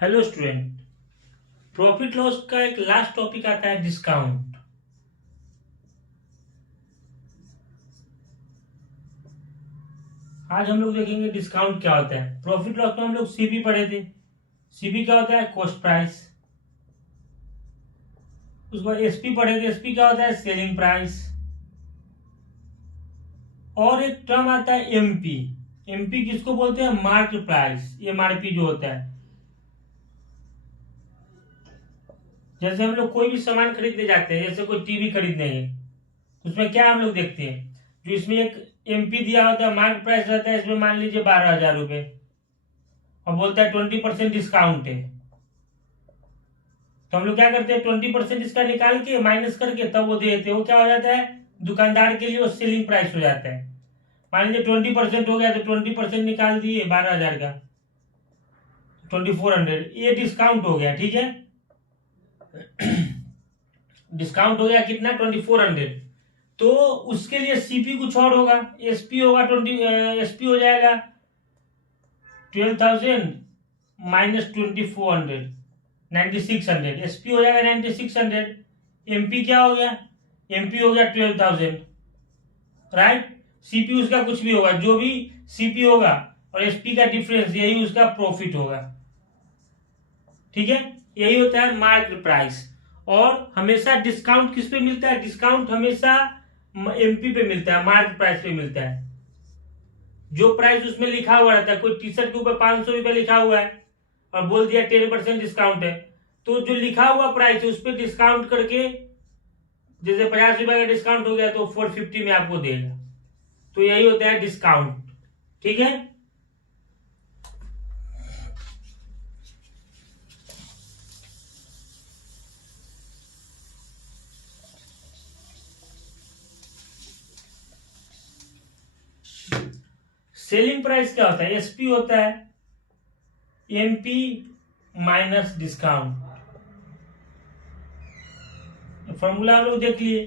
Hello student. Profit loss का एक last topic आता है डिस्काउंट। आज हम लोग देखेंगे डिस्काउंट क्या होता है। प्रॉफिट लॉस में हम लोग सीपी पढ़े थे। सीपी क्या होता है? Cost price. उसके बाद एसपी पढ़े थे। एसपी क्या होता है? Selling price. और एक टर्म आता है एमपी। एमपी किसको बोलते हैं? Market price. एमआरपी जो होता है, जैसे हम लोग कोई भी सामान खरीदने जाते हैं, जैसे कोई टीवी खरीदने हैं, तो उसमें क्या हम लोग देखते हैं, जो इसमें एक एमपी दिया होता है, मार्केट प्राइस रहता है, इसमें मान लीजिए 12,000 रुपए, और बोलता है 20% डिस्काउंट है। तो हम लोग क्या करते हैं, 20% इसका निकाल के माइनस करके तब वो दे देते हैं। वो क्या हो जाता है, दुकानदार के लिए वो सेलिंग प्राइस हो जाता है। मान लीजिए 20% हो गया, तो 20% निकाल दिए 12,000 का, 2400, ये डिस्काउंट हो गया। ठीक है, डिस्काउंट हो गया कितना? 2400। तो उसके लिए सीपी कुछ और होगा, एसपी होगा 20, एसपी हो जाएगा 12,000 माइनस 2400, 9600। एसपी हो जाएगा 9600। एमपी क्या हो गया? एमपी हो गया 12,000। राइट। सीपी उसका कुछ भी होगा, जो भी सीपी होगा और एसपी का डिफरेंस, यही उसका प्रॉफिट होगा। ठीक है, यही होता है मार्केट प्राइस। और हमेशा डिस्काउंट किस पे मिलता है? डिस्काउंट हमेशा एमपी पे मिलता है, मार्केट प्राइस पे मिलता है। जो प्राइस उसमें लिखा हुआ रहता है, कोई टी शर्ट के ऊपर 500 रुपये लिखा हुआ है और बोल दिया 10% डिस्काउंट है, तो जो लिखा हुआ प्राइस है उस पर डिस्काउंट करके, जैसे 50 रुपए का डिस्काउंट हो गया तो 450 में आपको देगा। तो यही होता है डिस्काउंट। ठीक है, सेलिंग प्राइस क्या होता है? एसपी होता है एमपी माइनस डिस्काउंट। फॉर्मूला हम लोग देख लिए।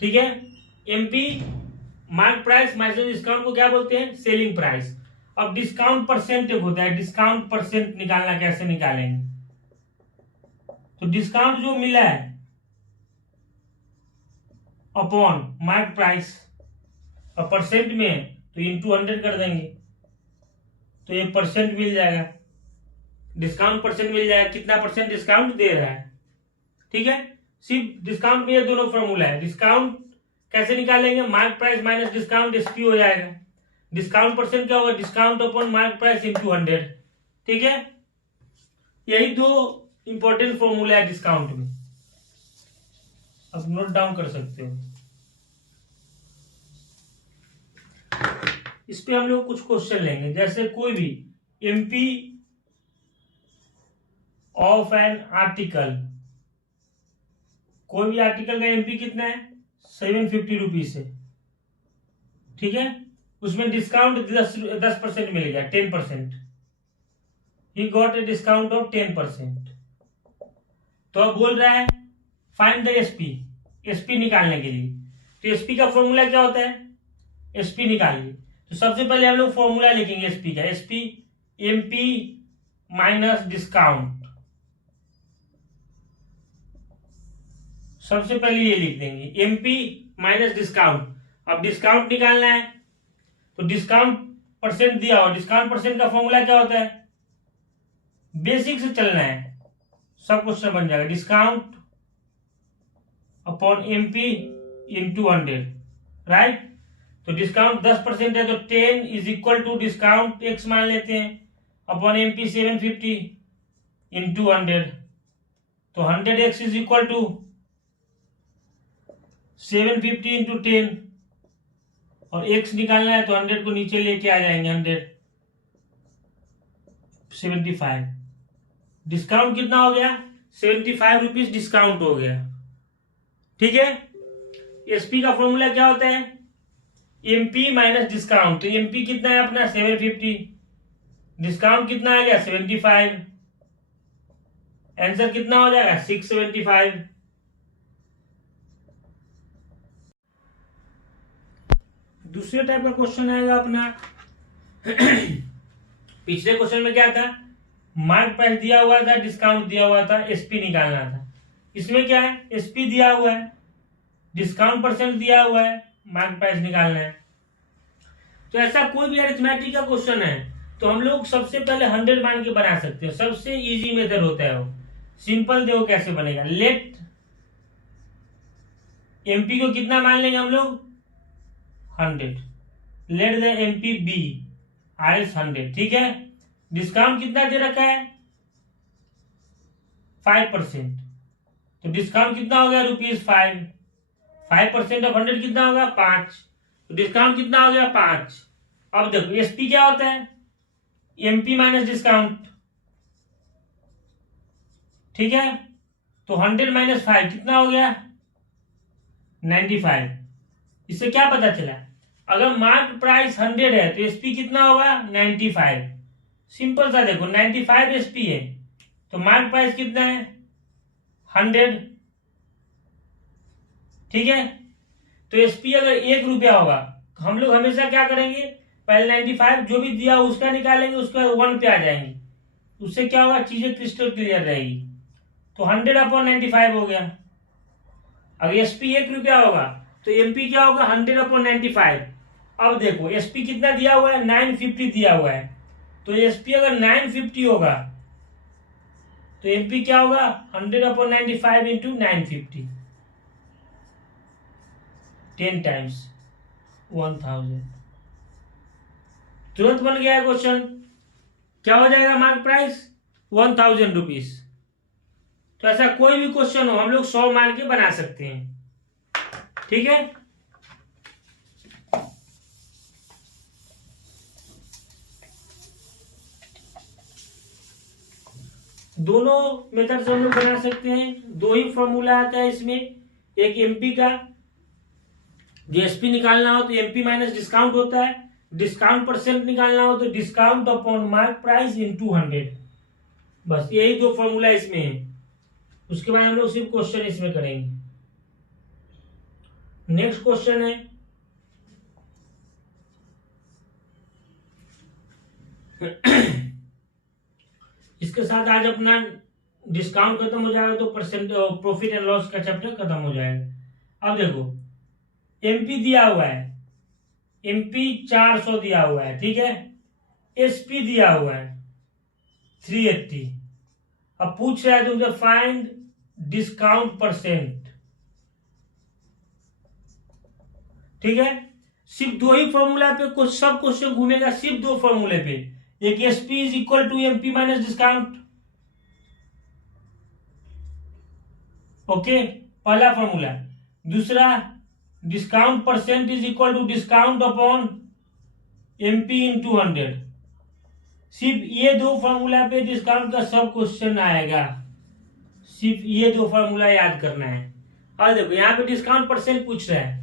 ठीक है, MP mark price minus discount को क्या बोलते हैं? Selling price. अब डिस्काउंट परसेंट एक होता है, डिस्काउंट परसेंट निकालना कैसे निकालेंगे? तो डिस्काउंट जो मिला है अपॉन मार्क प्राइस, और परसेंट में तो इंटू 100 कर देंगे, तो ये परसेंट मिल जाएगा, डिस्काउंट परसेंट मिल जाएगा, कितना परसेंट डिस्काउंट दे रहा है। ठीक है, सिर्फ डिस्काउंट में ये दोनों फॉर्मूला है। डिस्काउंट कैसे निकालेंगे? Mark price minus discount, SP हो जाएगा। डिस्काउंट परसेंट क्या होगा? Discount upon mark price into 100। ठीक है, यही दो इंपॉर्टेंट फॉर्मूला है डिस्काउंट में, अब नोट डाउन कर सकते हो। इस पे हम लोग कुछ क्वेश्चन लेंगे, जैसे कोई भी एमपी ऑफ एन आर्टिकल, कोई भी आर्टिकल का एमपी कितना है? 750 रुपीज है। ठीक है, उसमें डिस्काउंट 10% मिल गया, 10%। He got a discount of 10%। तो अब बोल रहा है फाइंड द एसपी, एसपी निकालने के लिए। तो एसपी का फॉर्मूला क्या होता है? एसपी निकालिए। तो सबसे पहले हम लोग फॉर्मूला लिखेंगे एसपी का। SP MP minus discount. सबसे पहले ये लिख देंगे, एमपी माइनस डिस्काउंट। अब डिस्काउंट निकालना है, तो डिस्काउंट परसेंट दिया हुआ, डिस्काउंट परसेंट का फॉर्मूला क्या होता है? बेसिक से चलना है, सब क्वेश्चन बन जाएगा। Discount upon MP into 100। Right. तो डिस्काउंट 10% है, तो 10 is equal to discount x मान लेते हैं, अपॉन एमपी 750 इंटू 100। तो 100x is equal to 750 into 10, और x निकालना है तो 100 को नीचे लेके आ जाएंगे, 175। डिस्काउंट कितना हो गया? 75 रुपीज डिस्काउंट हो गया। ठीक है, एसपी का फॉर्मूला क्या होता है? MP minus discount. तो एमपी कितना है अपना? 750। डिस्काउंट कितना आ गया? 75। आंसर कितना हो जाएगा? 675। दूसरे टाइप का क्वेश्चन आएगा अपना। पिछले क्वेश्चन में क्या था? मार्क प्राइस दिया हुआ था, डिस्काउंट दिया हुआ था, एसपी निकालना था। इसमें क्या है, एसपी दिया हुआ है, डिस्काउंट परसेंट दिया हुआ है, मार्क प्राइस निकालना है। तो ऐसा कोई भी अरिथमेटिक का क्वेश्चन है तो हम लोग सबसे पहले 100 मान के बना सकते हैं। सबसे इजी मेथड होता है वो। सिंपल देखो कैसे बनेगा। लेट एमपी को कितना मान लेंगे हम लोग, 100। Let the MP be RS 100, ठीक है। डिस्काउंट कितना दे रखा है, 5%। तो डिस्काउंट कितना हो गया, ₹5। 5% ऑफ 100 कितना होगा, 5। तो डिस्काउंट कितना हो गया, 5। अब देखो एसपी क्या होता है, एमपी माइनस डिस्काउंट, ठीक है। तो 100 माइनस 5 कितना हो गया, 95। इससे क्या पता चला, अगर मार्क प्राइस 100 है तो एसपी कितना होगा, 95। सिंपल सा देखो, 95 एसपी है तो मार्क प्राइस कितना है, 100, ठीक है। तो एसपी अगर ₹1 होगा, हम लोग हमेशा क्या करेंगे, पहले 95 जो भी दिया उसका निकालेंगे, उसका 1 पे आ जाएंगे। उससे क्या होगा, चीजें क्रिस्टल क्लियर रहेगी। तो 100/95 हो गया। अगर एसपी ₹1 होगा तो एमपी क्या होगा, 100/95। अब देखो एसपी कितना दिया हुआ है, 950 दिया हुआ है। तो एसपी अगर 950 होगा तो एमपी क्या होगा, 100/95 इंटू 950, 10 टाइम्स 1000। तुरंत बन गया है क्वेश्चन। क्या हो जाएगा मार्क प्राइस, ₹1000। तो ऐसा कोई भी क्वेश्चन हो हम लोग 100 मान के बना सकते हैं, ठीक है। दोनों मेथड से हम लोग बना सकते हैं। दो ही फॉर्मूला आता है इसमें, एक एमपी का, जो एसपी निकालना हो तो एमपी माइनस डिस्काउंट होता है, डिस्काउंट परसेंट निकालना हो तो discount upon mark price into 100। बस यही दो फॉर्मूला इसमें है। उसके बाद हम लोग सिर्फ क्वेश्चन इसमें करेंगे। नेक्स्ट क्वेश्चन है इसके साथ आज अपना डिस्काउंट खत्म हो जाएगा तो परसेंट प्रॉफिट एंड लॉस का चैप्टर खत्म हो जाएगा। अब देखो एमपी दिया हुआ है, एमपी 400 दिया हुआ है, ठीक है। एसपी दिया हुआ है 380। अब पूछ रहा है तुमसे फाइंड डिस्काउंट परसेंट, ठीक है। सिर्फ दो ही फॉर्मूला पे कुछ सब क्वेश्चन घूमेगा, सिर्फ दो फॉर्मूले पे। एक SP is equal to MP minus discount, okay, पहला फॉर्मूला। दूसरा discount percent is equal to discount upon MP into 100। सिर्फ ये दो फॉर्मूला पे डिस्काउंट का सब क्वेश्चन आएगा, सिर्फ ये दो फॉर्मूला याद करना है। और देखो यहाँ पे डिस्काउंट परसेंट पूछ रहा है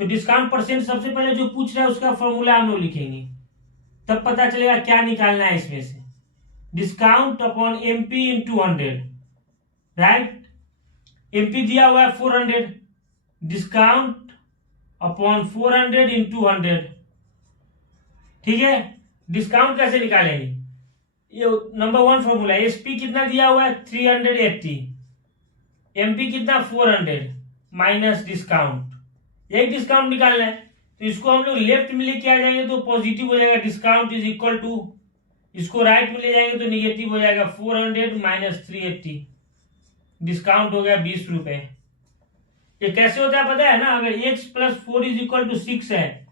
तो डिस्काउंट परसेंट सबसे पहले जो पूछ रहा है उसका फॉर्मूला हम लोग लिखेंगे, तब पता चलेगा क्या निकालना है इसमें से। Discount upon MP into 100, right. MP दिया हुआ है 400, डिस्काउंट अपॉन 400 इंटू 100, ठीक है। डिस्काउंट कैसे निकालेंगे, ये नंबर 1 फॉर्मूला। एसपी कितना दिया हुआ है 380, एमपी कितना 400 माइनस डिस्काउंट, एक डिस्काउंट निकालना है। तो इसको हम लोग लेफ्ट में लेके आ जाएंगे तो पॉजिटिव हो जाएगा, डिस्काउंट इज इक्वल टू, इसको राइट में ले जाएंगे तो निगेटिव हो जाएगा, 400 माइनस 380, डिस्काउंट हो गया ₹20। ये कैसे होता है पता है ना, अगर x plus 4 is equal to 6 है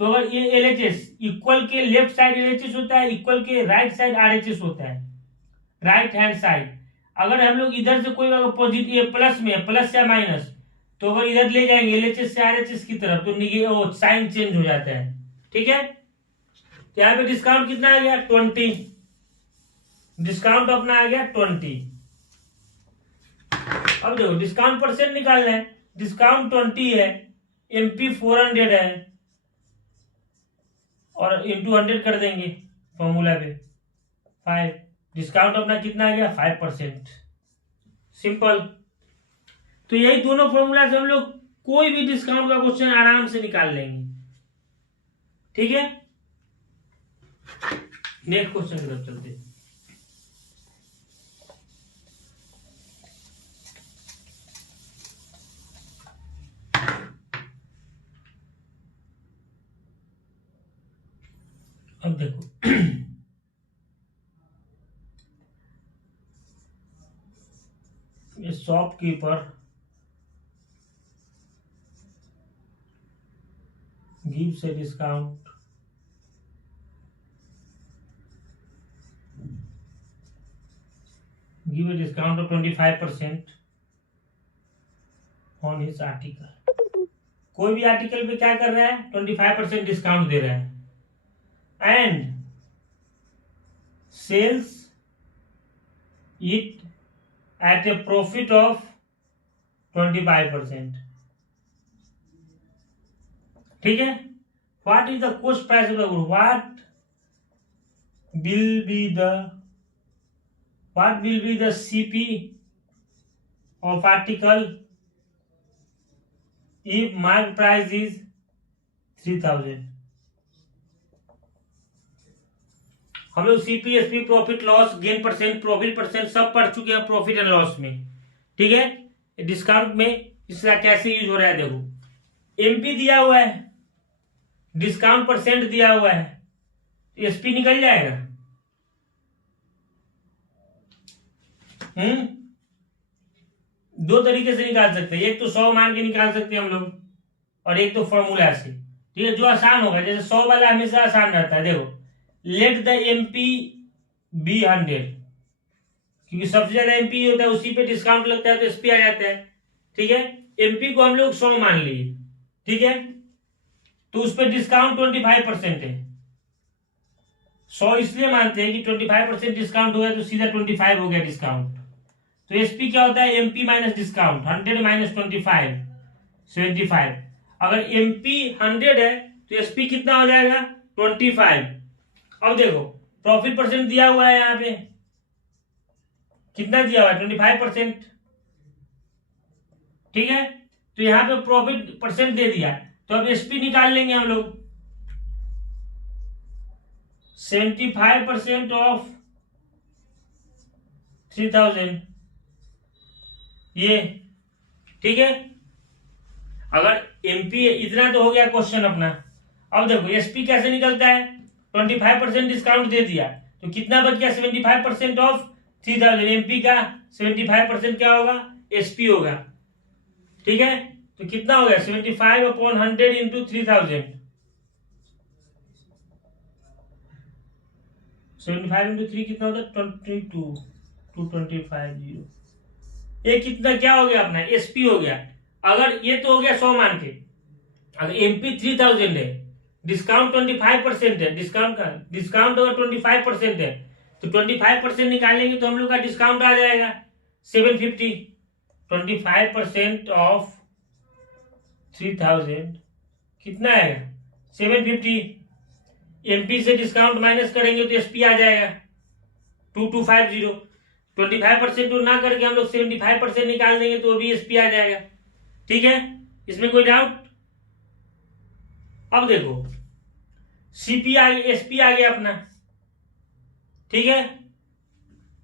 तो अगर ये LHS इक्वल के लेफ्ट साइड LHS होता है, इक्वल के राइट साइड RHS होता है, राइट हैंड साइड। अगर हम लोग इधर से कोई पॉजिटिव प्लस में प्लस या माइनस, तो अगर इधर ले जाएंगे LHS से RHS की तरफ तो वो साइन चेंज हो जाता है, ठीक है। तो यहाँ पे डिस्काउंट कितना आ गया 20, डिस्काउंट अपना आ गया 20। अब देखो डिस्काउंट परसेंट निकालना है, डिस्काउंट 20 है, एमपी 400 है और इंटू 100 कर देंगे फॉर्मूला पे 5, डिस्काउंट अपना कितना आ गया 5%, सिंपल। तो यही दोनों फॉर्मूला से हम लोग कोई भी डिस्काउंट का क्वेश्चन आराम से निकाल लेंगे, ठीक है। नेक्स्ट क्वेश्चन की तरफ चलते हैं। अब देखो ये shopkeeper gives a discount of 25% on his article. कोई भी आर्टिकल पे क्या कर रहा है, 25% डिस्काउंट दे रहा है and sells it at a profit of 25%. ठीक है. What is the cost price of the good, what will be the CP of article if market price is 3000. हम लोग CP, SP, profit loss, gain percent, profit percent सब पढ़ चुके हैं profit and loss में. ठीक है. डिस्काउंट में इसका कैसे यूज हो रहा है देखो. MP दिया हुआ है, डिस्काउंट परसेंट दिया हुआ है, SP निकल जाएगा. दो तरीके से निकाल सकते हैं. एक तो 100 मान के निकाल सकते हैं हम लोग, और एक तो फॉर्मूला से. ठीक है. जो आसान होगा, जैसे 100 वाला हमेशा आसान रहता है. देखो, लेट द MP बी 100, क्योंकि सबसे ज्यादा MP होता है, उसी पे डिस्काउंट लगता है तो SP आ जाता है. ठीक है. MP को हम लोग 100 मान लिए. ठीक है. तो उस पर डिस्काउंट 25% है. 100 इसलिए मानते हैं कि 25% डिस्काउंट हो गया तो सीधा 25 हो गया डिस्काउंट. तो SP क्या होता है, MP माइनस डिस्काउंट, 100 माइनस 25, 75. अगर MP 100 है तो SP कितना हो जाएगा, 25. अब देखो प्रॉफिट परसेंट दिया हुआ है, यहाँ पे कितना दिया हुआ है, 25%. ठीक है. तो यहाँ पे प्रॉफिट परसेंट दे दिया, तो अब SP निकाल लेंगे हम लोग. 75% ऑफ 3000 ये. ठीक है. अगर MP इतना तो हो गया क्वेश्चन अपना. अब देखो SP कैसे निकलता है, 25% डिस्काउंट दे दिया तो कितना बच गया, 75% ऑफ 3000. MP का 75% क्या होगा, SP होगा. ठीक है. तो कितना हो गया, 75/100 इंटू 3000. 75 इंटू 3 कितना होता है, 22, 225. ये कितना क्या हो गया अपना, SP हो गया. अगर ये तो हो गया 100 मान के. अगर MP 3000 है, डिस्काउंट 25% है, डिस्काउंट अगर 25% है तो 25% निकालेंगे तो हम लोग का डिस्काउंट आ जाएगा 750. 25% ऑफ 3000 कितना आएगा, 750. MP से डिस्काउंट माइनस करेंगे तो SP आ जाएगा 2250. 25% ना करके हम लोग 75% निकाल देंगे तो भी SP आ जाएगा. ठीक है. इसमें कोई डाउट. अब देखो CP आ गया, SP आ गया अपना. ठीक है.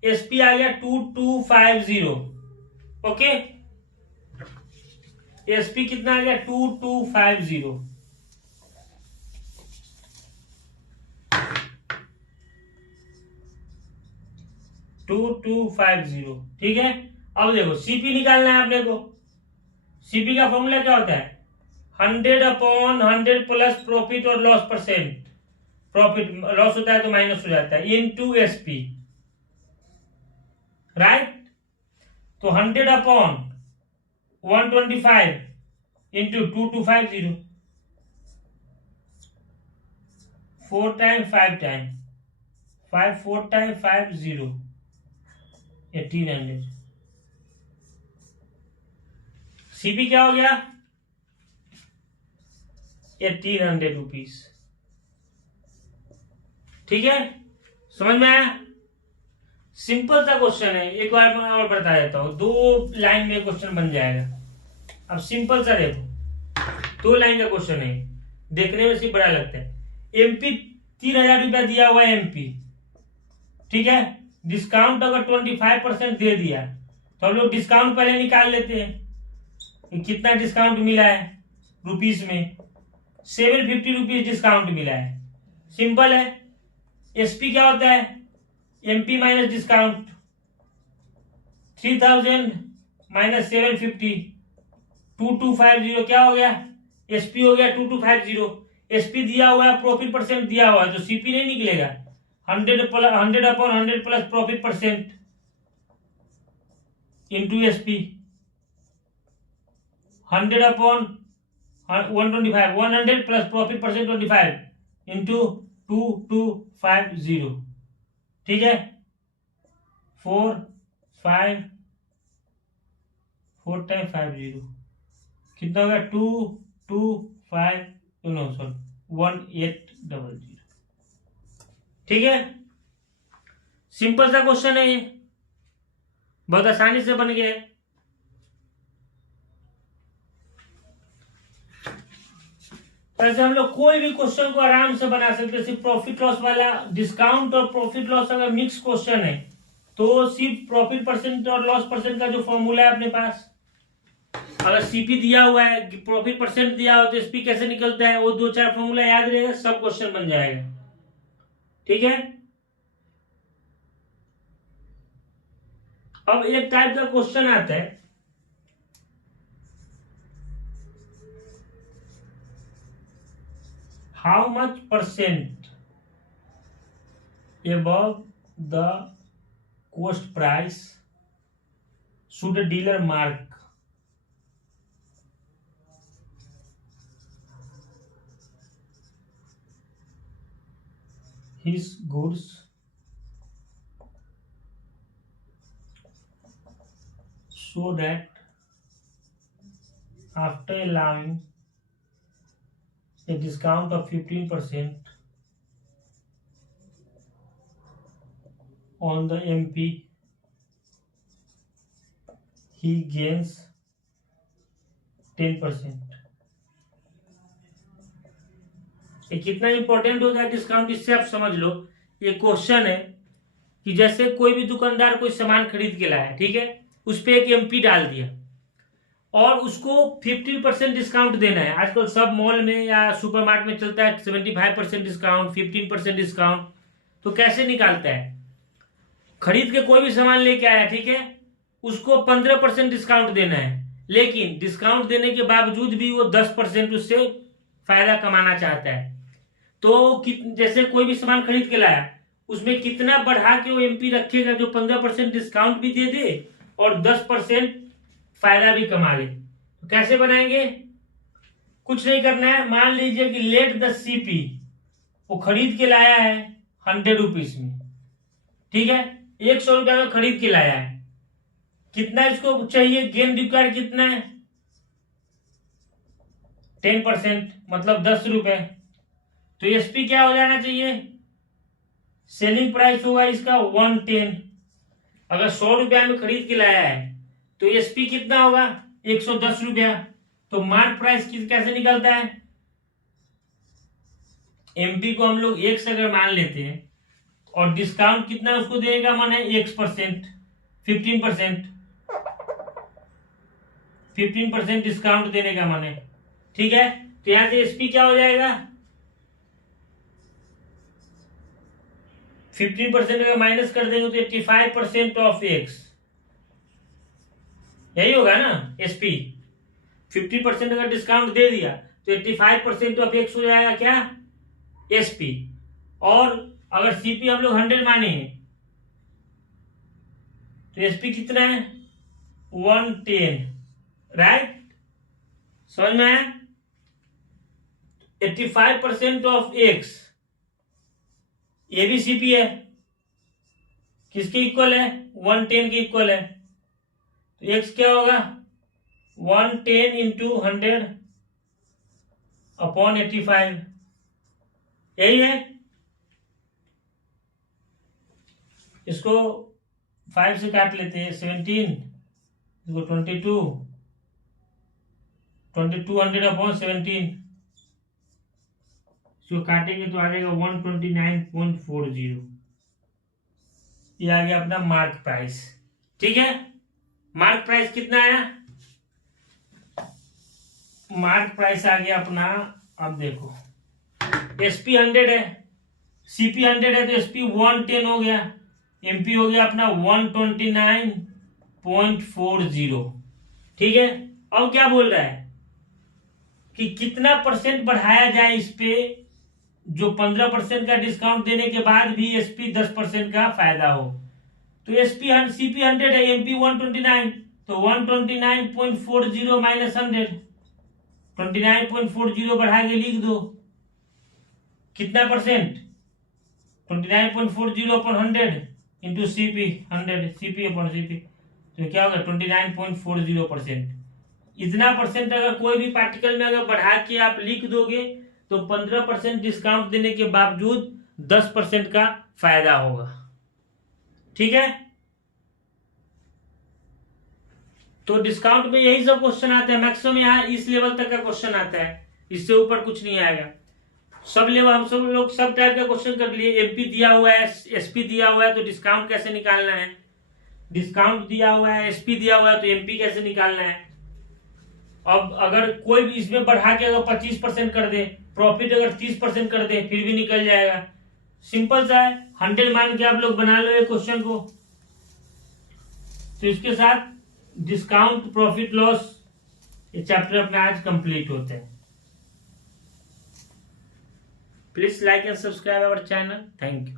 SP आ गया 2250. ओके. SP कितना आ गया, 2250. ठीक है. अब देखो CP निकालना है अपने को. CP का फॉर्मूला क्या होता है, 100/100 प्लस प्रॉफिट और लॉस परसेंट. प्रॉफिट लॉस होता है तो माइनस हो जाता है, इनटू SP. राइट. तो 100/125 into 2250, 4 time 5 time 5, 4 time 50, 1800. CP क्या हो गया, 1800 रुपीज. ठीक है. समझ में आया. सिंपल सा क्वेश्चन है. एक बार मैं और बता देता हूं, 2 लाइन में क्वेश्चन बन जाएगा. अब सिंपल सा देखो, 2 लाइन का क्वेश्चन है, देखने में सिर्फ बड़ा लगता है. MP 3000 रुपया दिया हुआ है MP. ठीक है. डिस्काउंट अगर 25% दे दिया तो हम लोग डिस्काउंट पहले निकाल लेते हैं. कितना डिस्काउंट मिला है रुपीस में, 750 रुपीज डिस्काउंट मिला है. सिंपल है. एसपी क्या होता है, एमपी माइनस डिस्काउंट, 3000 माइनस 750, 2250 क्या हो गया, एसपी हो गया 2250। एसपी दिया हुआ है, प्रॉफिट परसेंट दिया हुआ है, तो सीपी नहीं निकलेगा। 100/100 plus profit percent into SP, 100/125, 100 plus profit percent 25 into 2250। ठीक है, 4 टाइम 50 कितना होगा, 1800। ठीक है, सिंपल सा क्वेश्चन है ये, बहुत आसानी से बन गया है। ऐसे हम लोग कोई भी क्वेश्चन को आराम से बना सकते हैं। सिर्फ प्रॉफिट लॉस वाला, डिस्काउंट और प्रॉफिट लॉस अगर मिक्स क्वेश्चन है तो सिर्फ प्रॉफिट परसेंट और लॉस परसेंट का जो फॉर्मूला है अपने पास, अगर सीपी दिया हुआ है, प्रॉफिट परसेंट दिया हो तो एसपी कैसे निकलता है, वो 2-4 फॉर्मूला याद रहेगा, सब क्वेश्चन बन जाएगा। ठीक है, अब एक टाइप का क्वेश्चन आता है, how much percent above the cost price should a dealer mark his goods so that after allowing a discount of 15% on the MP he gains 10%। ये कितना इंपॉर्टेंट होता है डिस्काउंट, इससे आप समझ लो। ये क्वेश्चन है कि जैसे कोई भी दुकानदार कोई सामान खरीद के लाया, ठीक है, उस पर एक एमपी डाल दिया और उसको 50% डिस्काउंट देना है। आजकल सब मॉल में या सुपरमार्केट में चलता है 75% डिस्काउंट, 15% डिस्काउंट। तो कैसे निकालता है, खरीद के कोई भी सामान लेके आया, ठीक है, उसको 15% डिस्काउंट देना है, लेकिन डिस्काउंट देने के बावजूद भी वो 10% उससे फायदा कमाना चाहता है। तो जैसे कोई भी सामान खरीद के लाया, उसमें कितना बढ़ा के वो एमपी रखेगा जो 15% डिस्काउंट भी दे दे और 10% फायदा भी कमा ले। तो कैसे बनाएंगे, कुछ नहीं करना है। मान लीजिए कि लेट द सीपी, वो खरीद के लाया है 100 रुपीज में, ठीक है, 100 रुपया में खरीद के लाया है। कितना इसको चाहिए, गेन रिक्वायर कितना है, 10%, मतलब 10 रुपए। तो एसपी क्या हो जाना चाहिए, सेलिंग प्राइस होगा इसका 110। अगर 100 रुपया में खरीद के लाया है तो एसपी कितना होगा, 110 रुपया। तो मार्क प्राइस कैसे निकलता है, एमपी को हम लोग 1 से अगर मान लेते हैं और डिस्काउंट कितना उसको देगा, माने 1%, 15% डिस्काउंट देने का माने, ठीक है। तो यहां से एसपी क्या हो जाएगा, 15% अगर माइनस कर देंगे तो 85% ऑफ एक्स, यही होगा ना एसपी। 50% अगर डिस्काउंट दे दिया तो 85% ऑफ एक्स हो जाएगा क्या, एसपी। और अगर सीपी हम लोग 100 माने हैं तो एसपी कितना है, 110, राइट, समझ में आया। 85% ऑफ एक्स, ये भी सीपी है, किसके इक्वल है, 110 के इक्वल है। तो एक्स क्या होगा, 110 इंटू 100/85, यही है। इसको 5 से काट लेते हैं, 17, इसको 2200/17, इसको काटेंगे तो आ जाएगा 129.40। ये आ गया अपना मार्क प्राइस, ठीक है। मार्क प्राइस कितना आया, मार्क प्राइस आ गया अपना, अब देखो एसपी 100 है, CP 100 है तो SP 110 हो गया, MP हो गया अपना 129.40। ठीक है, अब क्या बोल रहा है कि कितना परसेंट बढ़ाया जाए इस पे, जो 15% का डिस्काउंट देने के बाद भी SP 10% का फायदा हो। तो CP 100 है, MP 129, तो 129.40 माइनस 100, 29.40 बढ़ा के लिख दो, कितना percent, 29.40 upon 100 into CP 100, CP upon CP, तो क्या होगा 29.40%। इतना परसेंट अगर कोई भी पार्टिकल में अगर बढ़ा के आप लिख दोगे तो 15% डिस्काउंट देने के बावजूद 10% का फायदा होगा। ठीक है, तो डिस्काउंट में यही सब क्वेश्चन आते हैं, मैक्सिमम यहाँ इस लेवल तक का क्वेश्चन आता है, इससे ऊपर कुछ नहीं आएगा। सब लेवल हम सब लोग सब टाइप का क्वेश्चन कर लिए। एमपी दिया हुआ है, एसपी दिया हुआ है, तो डिस्काउंट कैसे निकालना है, डिस्काउंट दिया हुआ है, एसपी दिया हुआ है, तो एमपी कैसे निकालना है। अब अगर कोई भी इसमें बढ़ा के अगर 25% कर दे, प्रॉफिट अगर 30% कर दे, फिर भी निकल जाएगा। सिंपल सा है, 100 मान के आप लोग बना लो ये क्वेश्चन को। तो इसके साथ डिस्काउंट, प्रॉफिट, लॉस, ये चैप्टर अपने आज कंप्लीट होते हैं। Please like and subscribe our channel. Thank you.